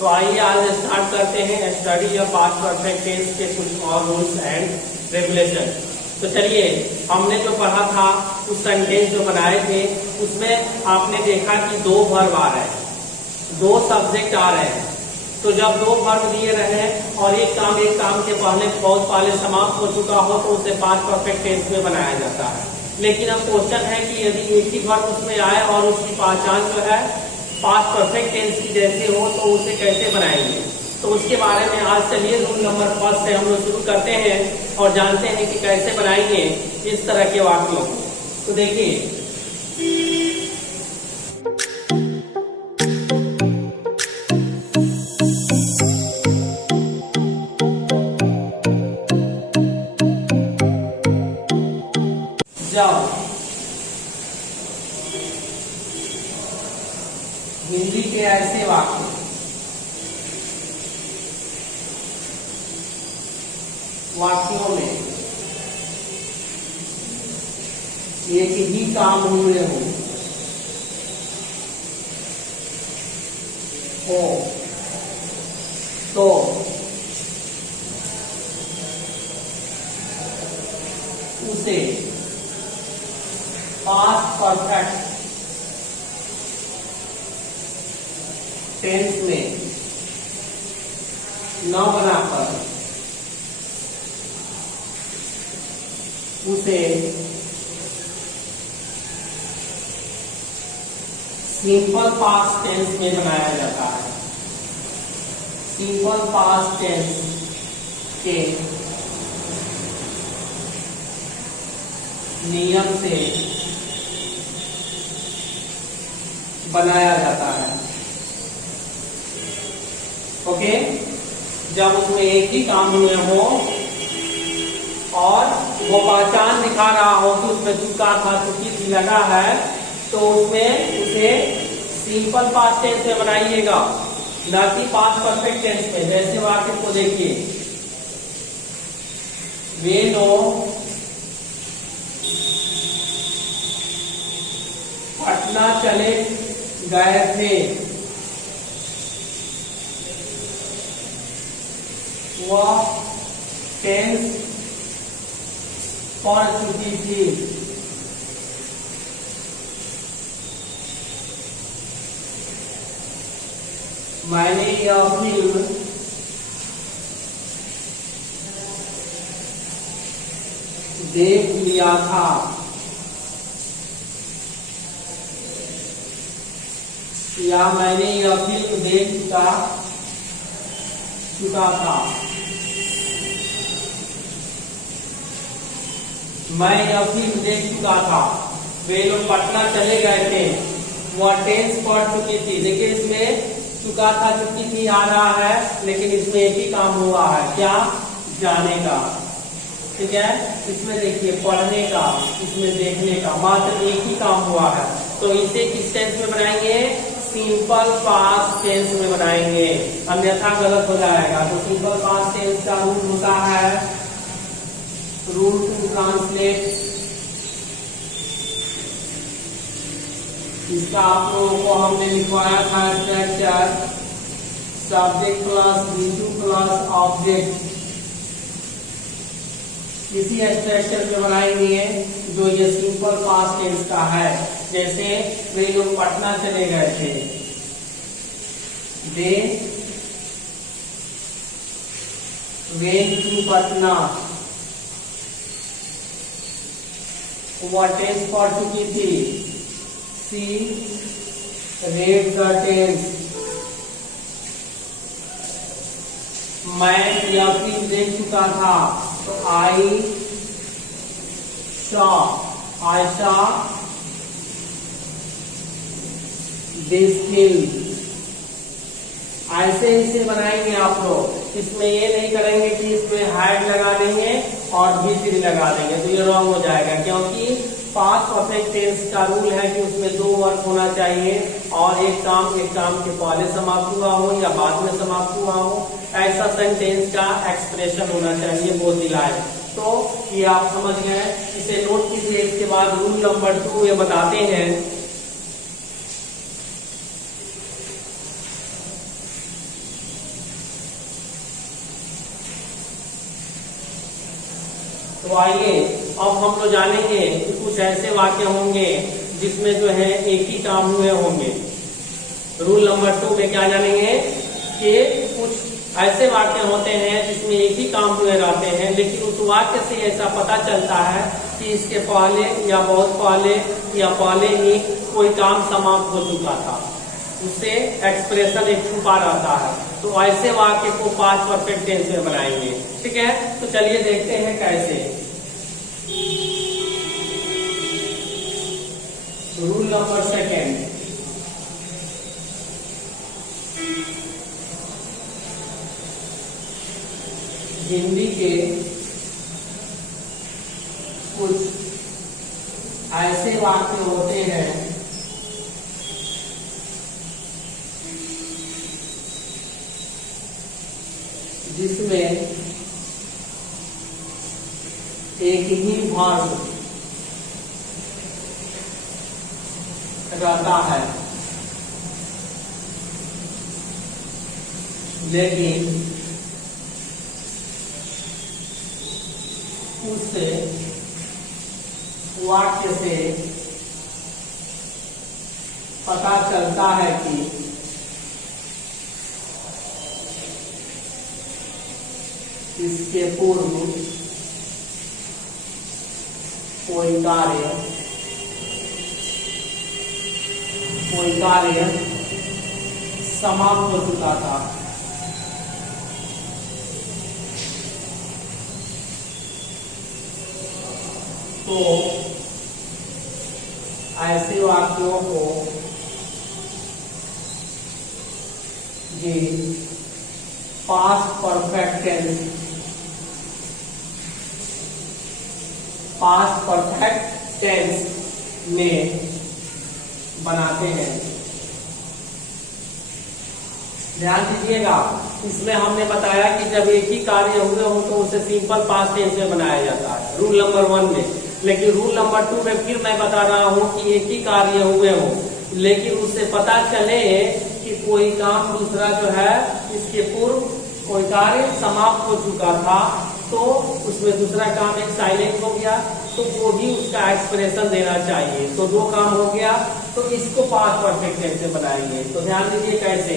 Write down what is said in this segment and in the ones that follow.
तो आइए आज स्टार्ट करते हैं स्टडी या पास्ट परफेक्ट टेंस के कुछ और रूल्स एंड रेगुलेशन। तो चलिए, हमने जो पढ़ा था उस सेंटेंस जो बनाए थे उसमें आपने देखा कि दो वर्ब आ रहे हैं, दो सब्जेक्ट आ रहे हैं। तो जब दो वर्ब दिए रहे और एक काम के बहुत पहले समाप्त हो चुका हो तो उसे पास्ट परफेक्ट टेंस में बनाया जाता है। लेकिन अब क्वेश्चन है कि यदि एक ही वर्ब उसमें आए और उसकी पहचान जो है पास्ट परफेक्ट टेंस की जैसे हो तो उसे कैसे बनाएंगे, तो उसके बारे में आज चलिए रूल नंबर 1 से हम लोग शुरू करते हैं और जानते हैं कि कैसे बनाएंगे इस तरह के वाक्यों को। तो देखिए, जब हिंदी के ऐसे वाक्य वाक्यों में एक ही काम हुए हो तो उसे पास्ट परफेक्ट टेंस में न बनाकर उसे सिंपल पास्ट टेंस में बनाया जाता है। सिंपल पास्ट टेंस के नियम से बनाया जाता है। ओके, जब उसमें एक ही काम हुए हो और वो पहचान दिखा रहा हो कि उसमें चुका था, चुकी थी लगा है, तो उसमें उसे सिंपल पास्ट टेंस में बनाइएगा, ना कि पास्ट परफेक्ट टेंस में। जैसे वाक्य को देखिए, वे लोग पटना चले गए थे, वह टेंस पढ़ चुकी थी। मैंने यह फिल्म देख लिया था। या मैंने यह फिल्म देख चुका था। मैं यह फिल्म देख चुका था। वे लोग पटना चले गए थे, वह टेंस पढ़ चुकी थी। देखिए, इसमें चुका था, चुकी थी आ रहा है, लेकिन इसमें एक ही काम हुआ है, क्या? जाने का। ठीक है, इसमें देखिए पढ़ने का, इसमें देखने का, मात्र एक ही काम हुआ है। तो इसे किस टेंस में बनाएंगे? सिंपल पास्ट टेंस में बनाएंगे, अन्यथा गलत हो जाएगा। तो सिंपल पास्ट टेंस का रूल होता है, रूल टू ट्रांसलेट। इसका आप लोगों को हमने लिखवाया था structure, subject plus V2 plus object. इसी स्ट्रक्चर में बनाएंगे जो ये सिंपल पास्ट टेंस का है। जैसे वे लोग पटना चले गए थे, दे वेंट टू पटना, वह टेंस पढ़ चुकी थी, सी रेड द टेंस। मैं यह फिल्म देख चुका था, तो आई सॉ दिस फिल्म। ऐसे इसे बनाएंगे आप लोग। इसमें ये नहीं करेंगे कि इसमें हैड लगा देंगे और V3 लगा देंगे, तो ये रॉन्ग हो जाएगा, क्योंकि पास्ट परफेक्ट टेंस का रूल है कि उसमें दो वर्ब होना चाहिए और एक काम के पहले समाप्त हुआ हो या बाद में समाप्त हुआ हो, ऐसा सेंटेंस का एक्सप्रेशन होना चाहिए, वो दिलाए। तो ये आप समझ गए, इसे नोट कीजिए। इसके बाद रूल नंबर 2 ये बताते हैं तो आइए अब हम लोग जानेंगे कि कुछ ऐसे वाक्य होंगे जिसमें जो है एक ही काम हुए होंगे। रूल नंबर 2 में क्या जानेंगे कि कुछ ऐसे वाक्य होते हैं जिसमें एक ही काम हुए रहते हैं, लेकिन उस वाक्य से ऐसा पता चलता है कि इसके पहले या बहुत पहले या पहले ही कोई काम समाप्त हो चुका था, उससे एक्सप्रेशन एक छुपा रहता है। तो ऐसे वाक्य को पास्ट परफेक्ट टेंस में बनाएंगे। ठीक है, तो चलिए देखते हैं कैसे। रूल नंबर 2, हिंदी के कुछ ऐसे वाक्य होते हैं जिसमें एक ही वर्ब रहता है, लेकिन उस वाक्य से पता चलता है कि इसके पूर्व कोई कार्य समाप्त हो चुका था। तो ऐसे वाक्यों को ये पास्ट परफेक्ट टेंस में बनाते हैं। ध्यान दीजिएगा, इसमें हमने बताया कि जब एक ही कार्य हुए हो तो उसे सिंपल पास्ट टेंस में बनाया जाता है रूल नंबर 1 में। लेकिन रूल नंबर 2 में फिर मैं बता रहा हूं कि एक ही कार्य हुए हो, लेकिन उससे पता चले कि कोई काम दूसरा जो है इसके पूर्व कोई कार्य समाप्त हो चुका था, तो उसमें दूसरा काम एक साइलेंट हो गया, तो वो भी उसका एक्सप्रेशन देना चाहिए। तो 2 काम हो गया, तो इसको पास्ट परफेक्ट टेंस में बनाएंगे। तो ध्यान दीजिए कैसे,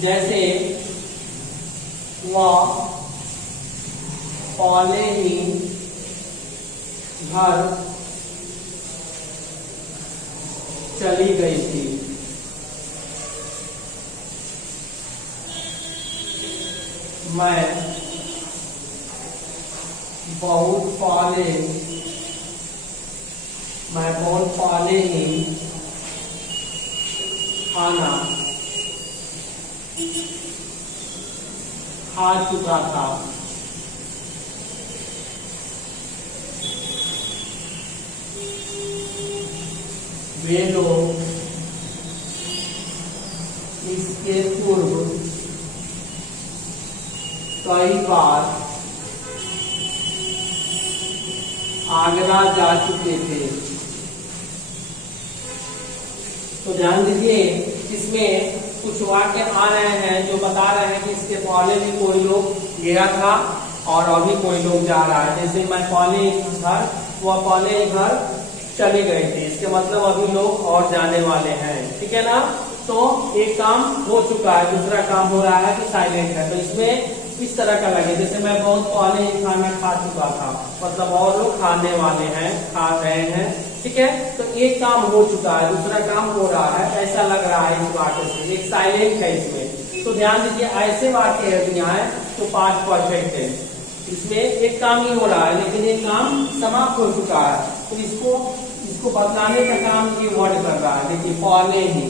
जैसे वह पहले ही घर चली गई थी। मैं बहुत पहले ही खाना खा चुका था। वे लोग इसके पूर्व कई बार आगरा जा चुके थे। तो ध्यान दीजिए, इसमें कुछ वाक्य आ रहे हैं जो बता रहे हैं कि इसके पहले भी कोई लोग गया था और अभी कोई लोग जा रहा है। जैसे मैं पहले घर, वह पहले घर चले गए थे, इसके मतलब अभी लोग और जाने वाले हैं। ठीक है ना, तो एक काम हो चुका है, दूसरा काम हो रहा है कि साइलेंट है। तो इसमें इस तरह का लगे, जैसे मैं बहुत पहले ही खाना खा चुका था, मतलब और लोग खाने वाले हैं, खा रहे हैं। ठीक है, तो एक काम हो चुका है, दूसरा काम हो रहा है, ऐसा लग रहा है इस वाक्य से, एक साइलेंट है इसमें। तो ध्यान दीजिए, ऐसे वाक्य यदि आए तो पास्ट परफेक्ट है, इसमें एक काम ही हो रहा है लेकिन एक काम समाप्त हो चुका है, तो इसको बदलाने का काम ये वर्ड कर रहा है। देखिए, पहले ही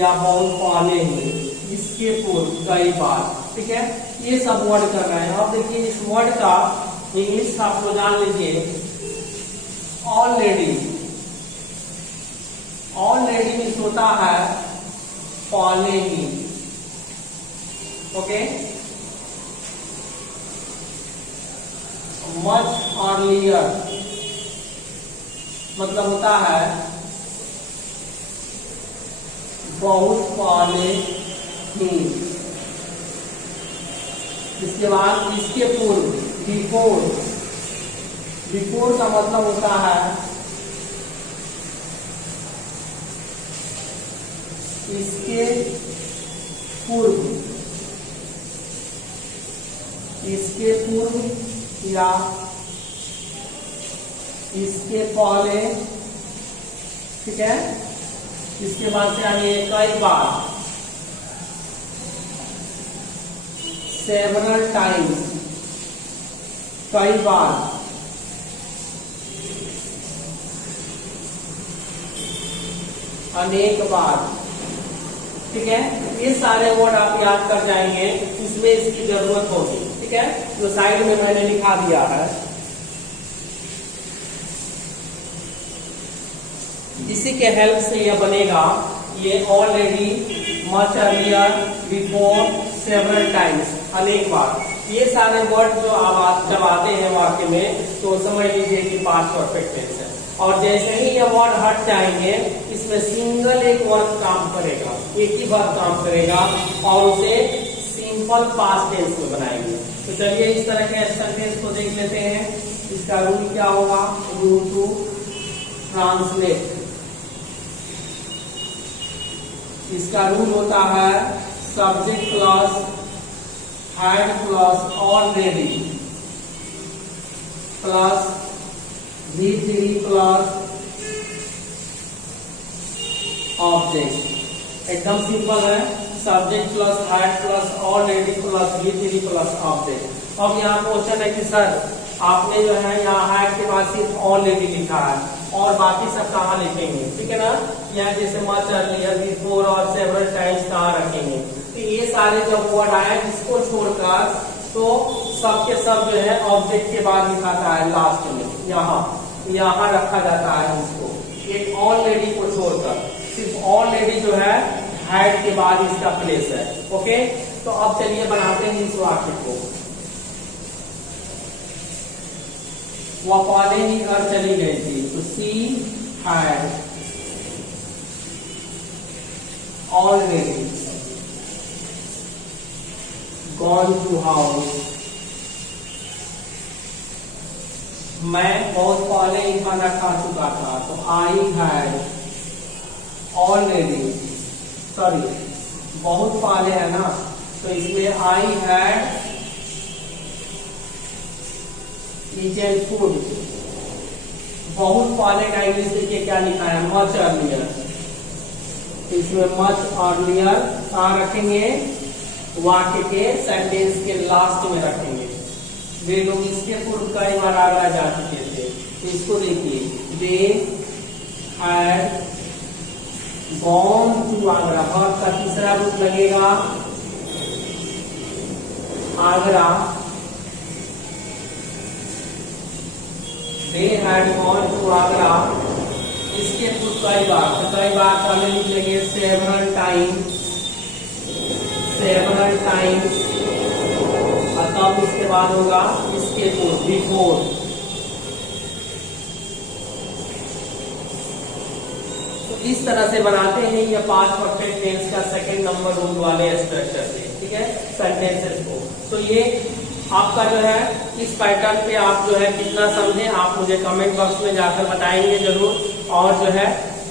या बहुत पहले ही, इसके पूर्व, कई बार। ठीक है, ये सब वर्ड कर रहे हैं। अब देखिए, इस वर्ड का इंग्लिश आप लोग जान लीजिए, ऑलरेडी। ऑलरेडी मीन्स होता है पहले ही। ओके, मच अर्लियर मतलब होता है बहुत पहले ही। इसके बाद इसके पूर्व बिफोर, बिफोर का मतलब होता है इसके पूर्व, इसके पूर्व या इसके पहले, ठीक है। इसके बाद से आगे कई बार, सेवरल टाइम्स, कई बार, अनेक बार, ठीक है। ये सारे वर्ड आप याद कर जाएंगे, इसमें इसकी जरूरत होगी, ठीक है। जो साइड में मैंने लिखा दिया है, इसी के हेल्प से यह बनेगा, ये already, much earlier, before, several times, अनेक बार। ये सारे वर्ड जो आप जब आते हैं वाक्य में तो समझ लीजिए कि पास्ट परफेक्ट टेंस है। और जैसे ही ये वर्ड हट जाएंगे, इसमें सिंगल एक वर्ड काम करेगा, एक ही वर्ड काम करेगा और उसे सिंपल पास्ट टेंस में बनाएंगे। तो चलिए इस तरह के सेंटेंस को देख लेते हैं। इसका रूल क्या होगा, रूल टू ट्रांसलेट। इसका रूल होता है subject plus had plus already plus V3 plus object. एकदम सिंपल है, subject plus had plus already plus V3 plus object. अब यहाँ क्वेश्चन है कि सर आपने जो है यहाँ हैड के बाद सिर्फ ऑलरेडी लिखा है और बाकी सब कहाँ लिखेंगे, ठीक है ना। यहाँ जैसे मच अर्लियर, बिफोर और सेवरल टाइम्स कहाँ रखेंगे। तो ये सारे जब वर्ड आए इसको छोड़कर तो सबके सब जो है ऑब्जेक्ट के बाद लिखाता है लास्ट में, यहाँ रखा जाता है इसको, एक ऑलरेडी को छोड़कर सिर्फ ऑलरेडी जो है हैड के बाद इसका प्लेस है। ओके, तो अब चलिए बनाते हैं इस वाक्य को। वह पहले ही घर चली गई थी, तो she had already gone to house. मैं बहुत पहले ही खाना खा चुका था, तो आई हैड ऑलरेडी, सॉरी बहुत पहले है ना, तो इसमें आई हैड ईटन फूड। बहुत पहले का इंग्लिश देखिए क्या लिखा है, मच अर्लियर। इसमें मच अर्लियर कहाँ रखेंगे, वाक्य के सेंटेंस के लास्ट में रखेंगे। वे लोग इसके पूर्व कई बार आगरा जा चुके थे, तो इसको देखिए, they had gone to Agra. Verb का तीसरा रूप लगेगा Agra. They had gone to Agra, इसके पूर्व कई बार, तो कई बार पहले लिखेंगे सेवरल टाइम्स, सेवरल टाइम्स, और तब उसके बाद होगा इसके पूर्व, बिफोर। तो इस तरह से बनाते हैं ये पास्ट परफेक्ट टेंस का सेकंड नंबर रूल वाले स्ट्रक्चर से, ठीक है, सेंटेंसेस को। तो ये आपका जो है इस पैटर्न पे आप जो है कितना समझे, आप मुझे कमेंट बॉक्स में जाकर बताएंगे जरूर। और जो है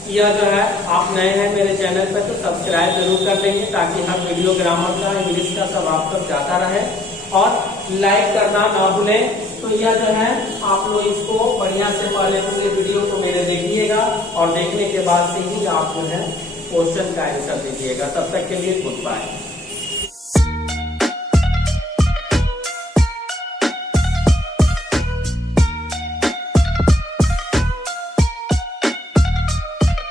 यह जो है आप नए हैं मेरे चैनल पर तो सब्सक्राइब जरूर कर देंगे, ताकि हर वीडियो ग्रामर का, इंग्लिश का सब आप तक जाता रहे। और लाइक करना ना भूलें। तो यह जो है आप लोग इसको बढ़िया से पहले पूरे वीडियो को मेरे देखिएगा और देखने के बाद से ही आप जो है क्वेश्चन का आंसर दीजिएगा। तब तक के लिए गुड बाय।